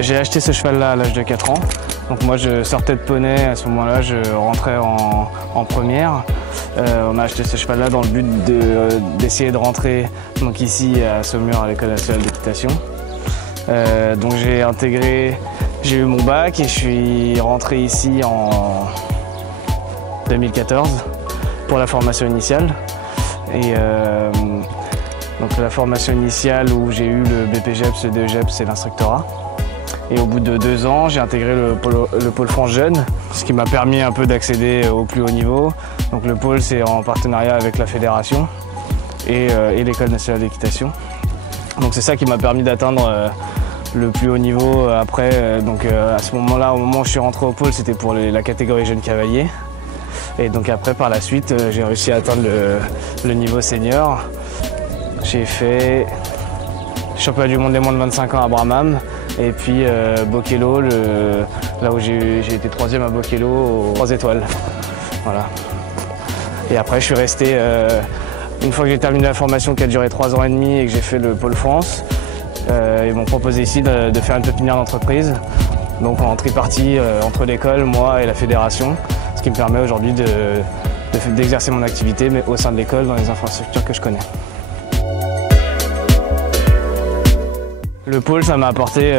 J'ai acheté ce cheval-là à l'âge de 4 ans. Donc moi je sortais de poney, à ce moment-là je rentrais en première. On a acheté ce cheval-là dans le but d'essayer de rentrer donc ici à Saumur à l'École nationale d'équitation. Donc j'ai eu mon bac et je suis rentré ici en 2014 pour la formation initiale. Et donc la formation initiale où j'ai eu le BPGEPS, le DEGEPS et l'instructorat. Et au bout de 2 ans, j'ai intégré le pôle France Jeune, ce qui m'a permis un peu d'accéder au plus haut niveau. Donc le pôle, c'est en partenariat avec la fédération et l'École nationale d'équitation. Donc c'est ça qui m'a permis d'atteindre le plus haut niveau après. Donc à ce moment-là, au moment où je suis rentré au pôle, c'était pour la catégorie jeune cavalier. Et donc après, par la suite, j'ai réussi à atteindre le niveau senior. J'ai fait championnat du monde des moins de 25 ans à Bramham. Et puis Bokello, là où j'ai été 3e à Bokello aux 3 étoiles. Voilà. Et après je suis resté, une fois que j'ai terminé la formation qui a duré 3 ans et demi et que j'ai fait le pôle France, ils m'ont proposé ici de faire une pépinière d'entreprise. Donc en tripartie entre l'école, moi et la fédération. Ce qui me permet aujourd'hui d'exercer mon activité mais au sein de l'école dans les infrastructures que je connais. Le pôle, ça m'a apporté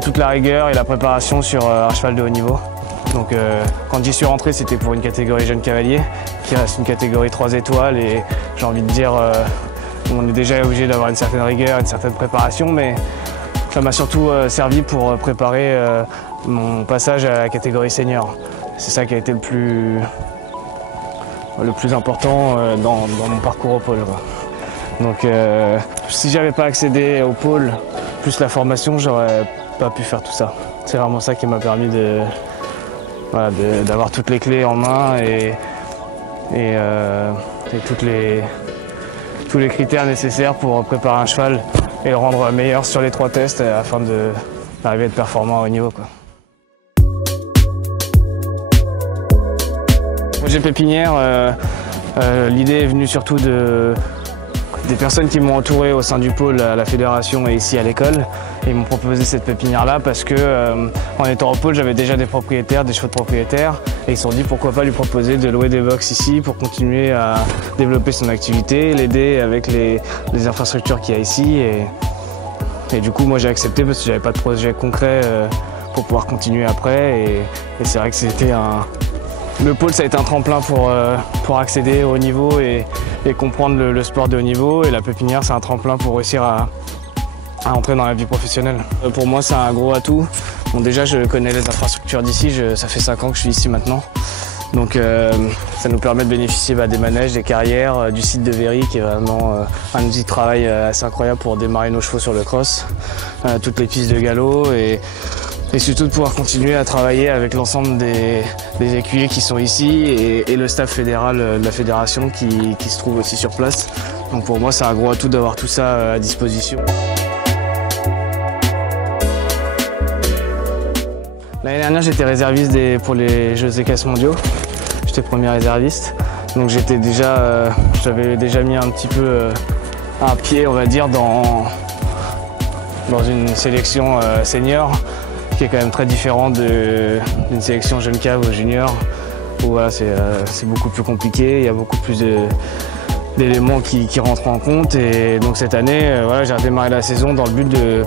toute la rigueur et la préparation sur un cheval de haut niveau. Donc quand j'y suis rentré, c'était pour une catégorie jeune cavalier, qui reste une catégorie 3 étoiles et j'ai envie de dire, on est déjà obligé d'avoir une certaine rigueur, une certaine préparation, mais ça m'a surtout servi pour préparer mon passage à la catégorie senior. C'est ça qui a été le plus important dans mon parcours au pôle. Donc si j'avais pas accédé au pôle plus la formation, j'aurais pas pu faire tout ça. C'est vraiment ça qui m'a permis d'avoir toutes les clés en main et tous les critères nécessaires pour préparer un cheval et le rendre meilleur sur les 3 tests afin d'arriver à être performant à haut niveau, quoi. Projet pépinière, l'idée est venue surtout des personnes qui m'ont entouré au sein du pôle à la fédération et ici à l'école. Ils m'ont proposé cette pépinière-là parce que en étant au pôle, j'avais déjà des propriétaires, des chevaux de propriétaires, et ils se sont dit pourquoi pas lui proposer de louer des box ici pour continuer à développer son activité, l'aider avec les infrastructures qu'il y a ici. Et du coup, moi j'ai accepté parce que j'avais pas de projet concret pour pouvoir continuer après. Et c'est vrai que c'était le pôle, ça a été un tremplin pour accéder au haut niveau et comprendre le sport de haut niveau. Et la pépinière, c'est un tremplin pour réussir à entrer dans la vie professionnelle. Pour moi, c'est un gros atout. Bon, déjà, je connais les infrastructures d'ici. Ça fait 5 ans que je suis ici maintenant. Donc, ça nous permet de bénéficier des manèges, des carrières, du site de Véry, qui est vraiment un outil de travail assez incroyable pour démarrer nos chevaux sur le cross. Toutes les pistes de galop et surtout de pouvoir continuer à travailler avec l'ensemble des écuyers qui sont ici et le staff fédéral de la fédération qui se trouve aussi sur place. Donc pour moi, c'est un gros atout d'avoir tout ça à disposition. L'année dernière, j'étais réserviste pour les Jeux équestres mondiaux. J'étais premier réserviste. Donc j'avais déjà mis un petit peu un pied, on va dire, dans une sélection senior, qui est quand même très différent d'une sélection jeune cave ou junior, où voilà, c'est beaucoup plus compliqué, il y a beaucoup plus d'éléments qui rentrent en compte. Et donc cette année, voilà, j'ai redémarré la saison dans le but de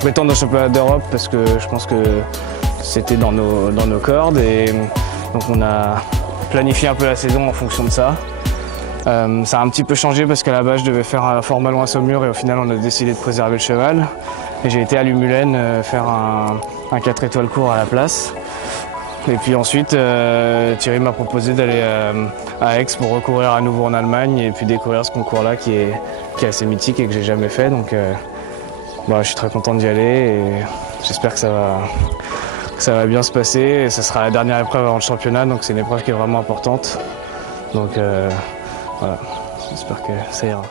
prétendre au championnat d'Europe, parce que je pense que c'était dans nos cordes. Et donc on a planifié un peu la saison en fonction de ça. Ça a un petit peu changé parce qu'à la base je devais faire un format loin Saumur et au final on a décidé de préserver le cheval. Et j'ai été à Lumulène faire un 4 étoiles court à la place. Et puis ensuite Thierry m'a proposé d'aller à Aix pour recourir à nouveau en Allemagne et puis découvrir ce concours-là qui est assez mythique et que j'ai jamais fait. Donc je suis très content d'y aller et j'espère que que ça va bien se passer. Et ça sera la dernière épreuve avant le championnat, donc c'est une épreuve qui est vraiment importante. Donc voilà, j'espère que ça ira.